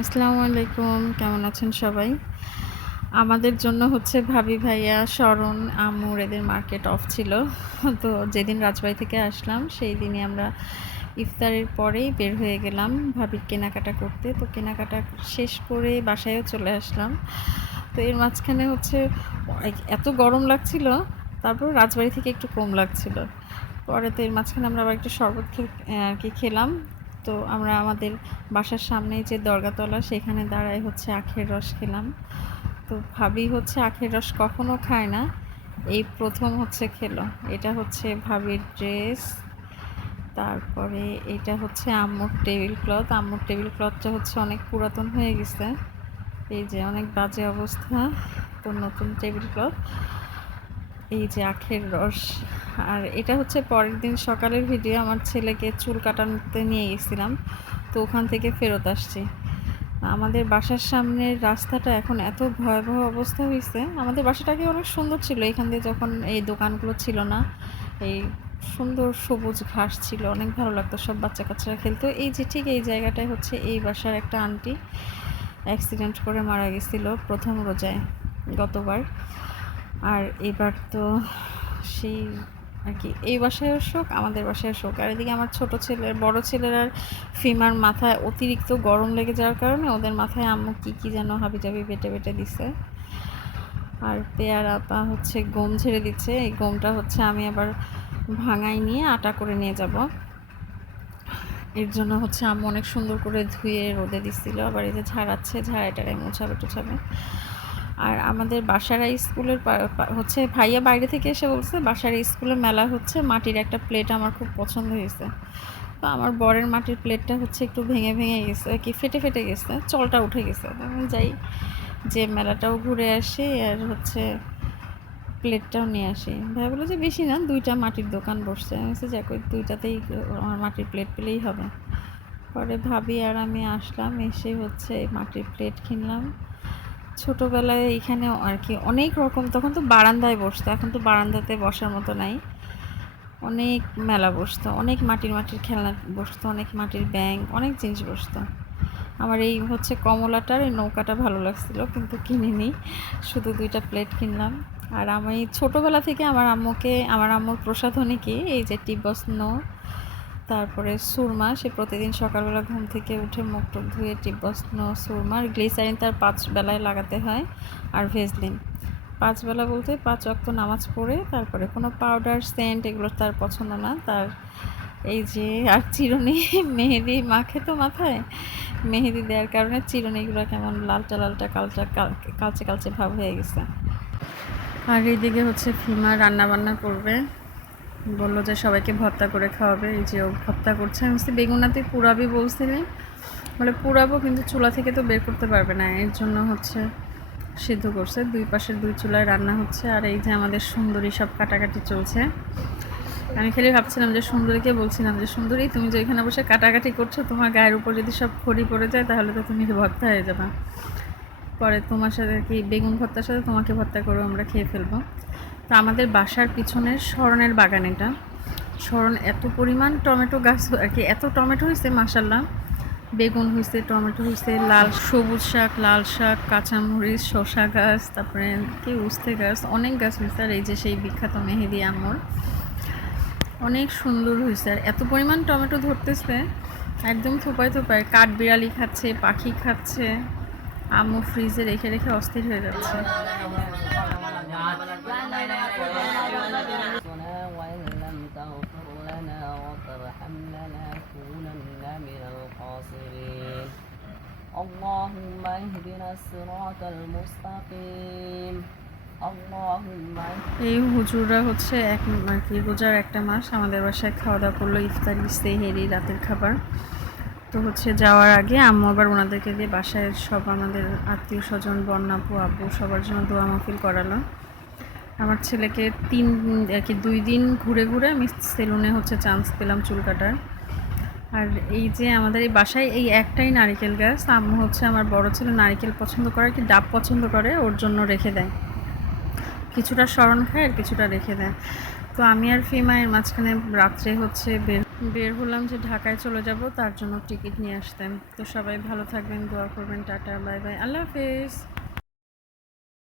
আসসালামু আলাইকুম, কেমন আছেন সবাই? আমাদের জন্য হচ্ছে ভাবি ভাইয়া শরণ আমুর এদের মার্কেট অফ ছিল। তো যেদিন রাজবাড়ি থেকে আসলাম, সেই দিনই আমরা ইফতারের পরেই বের হয়ে গেলাম ভাবির কেনাকাটা করতে। তো কেনাকাটা শেষ করে বাসায়ও চলে আসলাম। তো এর মাঝখানে হচ্ছে এত গরম লাগছিল, তারপর রাজবাড়ি থেকে একটু কম লাগছিল। পরে তো এর মাঝখানে আমরা আবার একটু শরবত খেয়ে আর কি খেলাম। তো আমরা আমাদের বাসার সামনে যে দরগাতলা, সেখানে দাঁড়ায় হচ্ছে আখের রস খেলাম। তো ভাবি হচ্ছে আখের রস কখনো খায় না, এই প্রথম হচ্ছে খেলো। এটা হচ্ছে ভাবির ড্রেস, তারপরে এটা হচ্ছে আম্মুর টেবিল ক্লথ। আম্মুর টেবিল ক্লথটা হচ্ছে অনেক পুরাতন হয়ে গেছে, এই যে অনেক বাজে অবস্থা, তো নতুন টেবিল ক্লথ। এই যে আখের রস। আর এটা হচ্ছে পরের দিন সকালের ভিডিও আমার ছেলেকে চুল কাটাতে নিয়ে গেছিলাম। তো ওখান থেকে ফেরত আসছি। আমাদের বাসার সামনের রাস্তাটা এখন এত ভয়াবহ অবস্থা হয়েছে। আমাদের বাসাটাকে অনেক সুন্দর ছিল। এখান দিয়ে যখন এই দোকানগুলো ছিল না, এই সুন্দর সবুজ ঘাস ছিল, অনেক ভালো লাগতো। সব বাচ্চা কাচ্চারা খেলতো। এই যে ঠিক এই জায়গাটায় হচ্ছে এই বাসার একটা আন্টি। অ্যাক্সিডেন্ট করে মারা গেছিল প্রথম রোজায় গতবার। আর এবার তো সেই আর কি, এই বাসায়ও শোক, আমাদের বাসায় শোক। আর এদিকে আমার ছোট ছেলের, বড় ছেলের আর ফিমার মাথায় অতিরিক্ত গরম লেগে যাওয়ার কারণে ওদের মাথায় আম্মু কী কী যেন হাবি হাবিজাবি বেটে বেটে দিছে। আর পেয়ারা পা হচ্ছে গম ছেড়ে দিচ্ছে, এই গমটা হচ্ছে আমি আবার ভাঙাই নিয়ে আটা করে নিয়ে যাব। এর জন্য হচ্ছে আম্মু অনেক সুন্দর করে ধুয়ে রোদে দিচ্ছিল আবার এই যে ঝাড়াচ্ছে ঝাড়াই টাড়াই মোছাবে, টোছাবে। আর আমাদের বাসারা স্কুলের হচ্ছে ভাইয়া বাইরে থেকে এসে বলছে, বাসার স্কুলের মেলা হচ্ছে মাটির একটা প্লেট আমার খুব পছন্দ হয়েছে। তো আমার বরের মাটির প্লেটটা হচ্ছে একটু ভেঙে ভেঙে গেছে কি ফেটে ফেটে গেছে, চলটা উঠে গেছে। আমি যাই, যে মেলাটাও ঘুরে আসি আর হচ্ছে প্লেটটাও নিয়ে আসি। ভাই বলে যে, বেশি না, দুইটা মাটির দোকান বসছে। আমি বলছি, যাক, ওই দুইটাতেই আমার মাটির প্লেট পেলেই হবে। পরে ভাবি আর আমি আসলাম, এসে হচ্ছে মাটির প্লেট কিনলাম। ছোটোবেলায় এখানে আর কি অনেক রকম, তখন তো বারান্দায় বসতো, এখন তো বারান্দাতে বসার মতো নাই। অনেক মেলা বসতো, অনেক মাটির মাটির খেলনা বসতো, অনেক মাটির ব্যাংক, অনেক জিনিস বসতো। আমার এই হচ্ছে কমলাটার এই নৌকাটা ভালো লাগছিল, কিন্তু কিনিনি, শুধু দুইটা প্লেট কিনলাম। আর আমি ছোটোবেলা থেকে আমার আম্মুকে, আমার আম্মুর প্রসাধনী কি? এই যে টিবস নো তারপরে সুরমা, সে প্রতিদিন সকালবেলা ঘুম থেকে উঠে মুখ টুক ধুয়ে টিপবস্ন সুরমা, গ্লিসারিন তার পাঁচ বেলায় লাগাতে হয় আর ভেজলিন। পাঁচ বেলা বলতে পাঁচ অক্ত নামাজ পড়ে, তারপরে কোনো পাউডার, সেন্ট এগুলো তার পছন্দ না। তার এই যে আর চিরুনি, মেহেদি মাখে তো মাথায়? মেহেদি দেওয়ার কারণে চিরুনিগুলো কেমন লালটা লালটা কালচা কালচে কালচে ভাব হয়ে গেছে। আর এইদিকে হচ্ছে ফিমা রান্না বান্না করবে। বলল যে সবাইকে ভর্তা করে খাওয়াবে, এই যে ও ভর্তা করছে। আমি বলছি বেগুনাতে পুরাবি বলছিলে? বলে, পুরাবো, কিন্তু চুলা থেকে তো বের করতে পারবে না। এর জন্য হচ্ছে সিদ্ধ করছে। দুই পাশের দুই চুলায় রান্না হচ্ছে। আর এই যে আমাদের সুন্দরী সব কাটাকাটি চলছে। আমি খালি ভাবছিলাম যে সুন্দরীকে বলছিলাম যে, সুন্দরী, তুমি যে এখানে বসে কাটাকাটি করছ, তোমার গায়ের উপর যদি সব খড়ি পড়ে যায়, তাহলে তো তুমি ভর্তা হয়ে যাবে। পরে তোমার সাথে কি বেগুন ভর্তার সাথে তোমাকে ভর্তা করে আমরা খেয়ে ফেলব। তো আমাদের বাসার পিছনের স্মরণের বাগান এটা। স্মরণ এত পরিমাণ টমেটো গাছ আর কি, এত টমেটো হয়েছে মাসাল্লাহ বেগুন হয়েছে টমেটো হয়েছে লাল সবুজ শাক, লাল শাক, কাঁচামরিচ, শসা গাছ, তারপরে কি উস্তে গাছ, অনেক গাছ হয়েছে আর এই যে সেই বিখ্যাত মেহেদি আমর অনেক সুন্দর হয়েছে আর এত পরিমাণ টমেটো ধরতেছে, একদম থোপায় থোপায়। কাঠ বিড়ালি খাচ্ছে, পাখি খাচ্ছে, আম্মু ফ্রিজে রেখে রেখে অস্থির হয়ে যাচ্ছে। وإن لم تغفر لنا وترحمنا لنكونن من الخاسرين اللهم اهدنا الصراط المستقيم اللهم এই হুজুররা হচ্ছে এক আর কি রোজার একটা মাস আমাদের বাসায় খাওয়া দাওয়া করলো ইফতারি সেহেরি রাতের খাবার তো হচ্ছে যাওয়ার আগে আম্মু আবার ওনাদেরকে দিয়ে বাসায় সব আমাদের আত্মীয় স্বজন বন্যাপু আব্বু সবার জন্য দোয়া মাহফিল করালো আমার ছেলেকে তিন কি দুই দিন ঘুরে ঘুরে আমি সেলুনে হচ্ছে চান্স পেলাম চুল কাটার। আর এই যে আমাদের এই বাসায় এই একটাই নারিকেল গাছ আম্মু হচ্ছে আমার বড় ছেলে নারিকেল পছন্দ করে কি ডাব পছন্দ করে, ওর জন্য রেখে দেয়। কিছুটা স্মরণ খায় আর কিছুটা রেখে দেয়। তো আমি আর ফিমা এর মাঝখানে রাত্রে হচ্ছে বের বের হলাম যে ঢাকায় চলে যাব, তার জন্য টিকিট নিয়ে আসতেন। তো সবাই ভালো থাকবেন, দোয়া করবেন, টাটা বাই বাই আল্লাহ হাফেজ।